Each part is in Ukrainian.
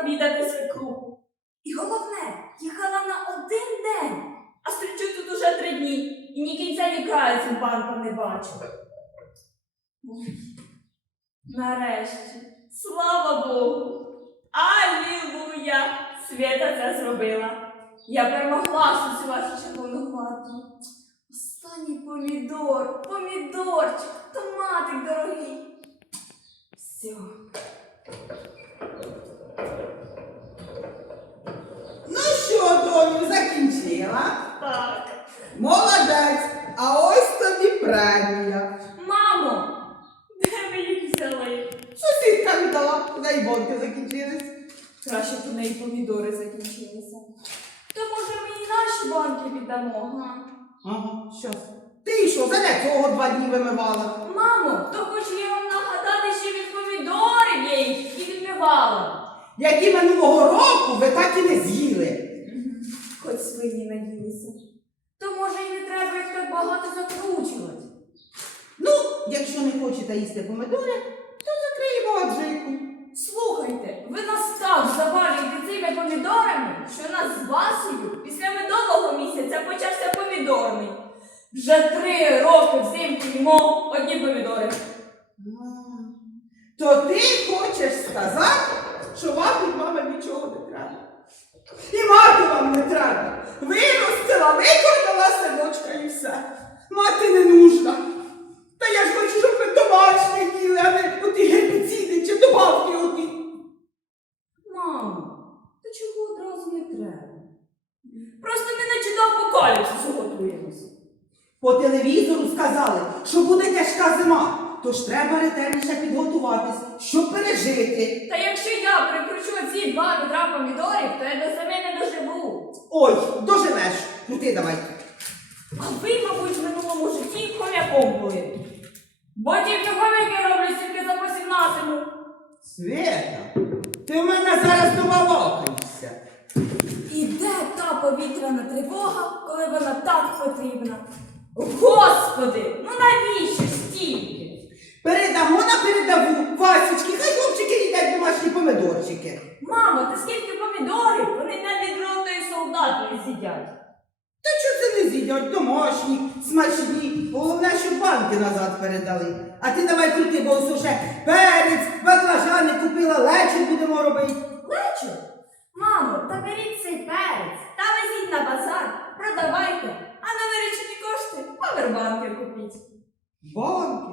провідати свекру. І головне, їхала на один день, а стрічу тут уже три дні і ні кінця ні краю цим банком не бачу. Нарешті, слава Богу, Алілуя! Свята це зробила. Я перемогла цю вашу червону хату. Останній помідор, помідорчик, томатик дорогий. Все. Бонки закінчились. Краще б у неї помідори закінчилися. То може ми і наші банки віддамо, га? Ага, що? Ти що, за цього два дні вимивала? Мамо, то хочу я вам нагадати, що від помідорів я їх і відмивала. Які минулого року ви так і не з'їли. Хоч свині наїлися. То може і не треба їх так багато закручувати. Ну, якщо не хочете їсти помидори, Вже три роки взимку їмо одні помідори. То ти хочеш сказати, що вам від мами нічого не треба. І мати вам не треба. Виростила, викормила синочка і все. Мати не нужна. Та я ж хочу, щоб ви домашні їли, а не оті гербіциди чи добавки оті. Мамо, то чого одразу не треба? Просто ми наче до апокаліпсису готуємося. По телевізору сказали, що буде тяжка зима, тож треба ретельніше підготуватись, щоб пережити. Та якщо я прикручу ці два відра помідорів, то я до зими не доживу. Ой, доживеш. Ну ти давай. А ви, мабуть, в минулому житті хом'яком були. Бо тільки хом'яки роблять тільки за посімнадцятому. Света, ти в мене зараз домалокаєшся. І де та повітряна тривога, коли вона так потрібна? Господи, ну навіщо стільки? Передамо на передову Васечки, хай хлопчики їдять домашні помидорчики. Мамо, та скільки помідорів, вони навіть ротої солдат не з'їдять. Та що це не з'їдять? Домашні, смачні. Головне, щоб банки назад передали. А ти давай крути, бо ось уже перець, баклажани купила, лечо будемо робити. Лечо? Мамо, та беріть цей перець, везіть на базар, продавайте, а на вирічені кошти павербанки купіть. Банки?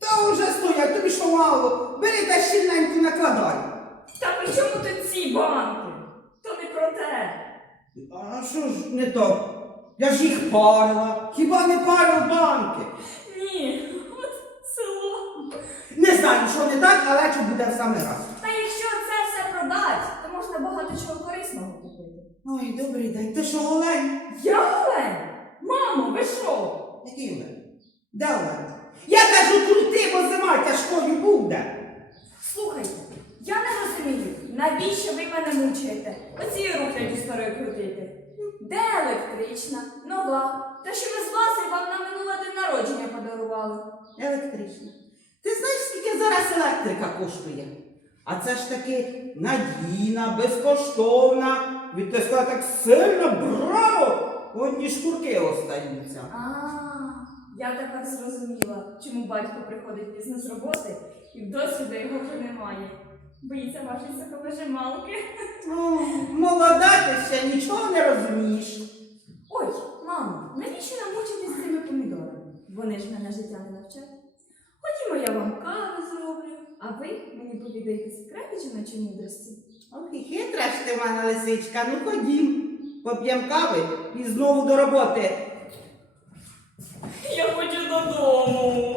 Та вже стоять, тобі що мало. Бери та щільненько накладай. Та при чому тут ці банки? То не про те. А що ж не так? Я ж їх парила. Хіба не парив банки? Ні, от село. Не знаю, що не так, але що буде в самий раз. Та якщо це все продать, то можна багато чого корисного купити. Ой, добрий день. Ти що, Олень? Я Олень? Мамо, ви що? Який Олень? Де Олень? Я кажу, крути, бо зима тяжкою буде. Слухайте, я не розумію, навіщо ви мене мучаєте? Оці рухляді старої крутити. Де електрична, нова? Та що ми з вас і вам на минуле день народження подарували? Електрична. Ти знаєш, скільки зараз електрика коштує? А це ж таки надійна, безкоштовна. Від так сильно браво! Одні шкурки остаються. А, я тепер зрозуміла, чому батько приходить пізно з роботи і в досвіду його вже немає. Боїться вашої соковижималки. О, молода ти ще нічого не розумієш. Ой, мамо, навіщо нам мучитись з цими помідорами? Вони ж мене життя не навчать. Ходімо, я вам каву зроблю, а ви мені повідаєте секрети жіночої мудрості. Хитра ж ти в лисичка, ну ходім. поп'єм кави і знову до роботи. Я хочу додому.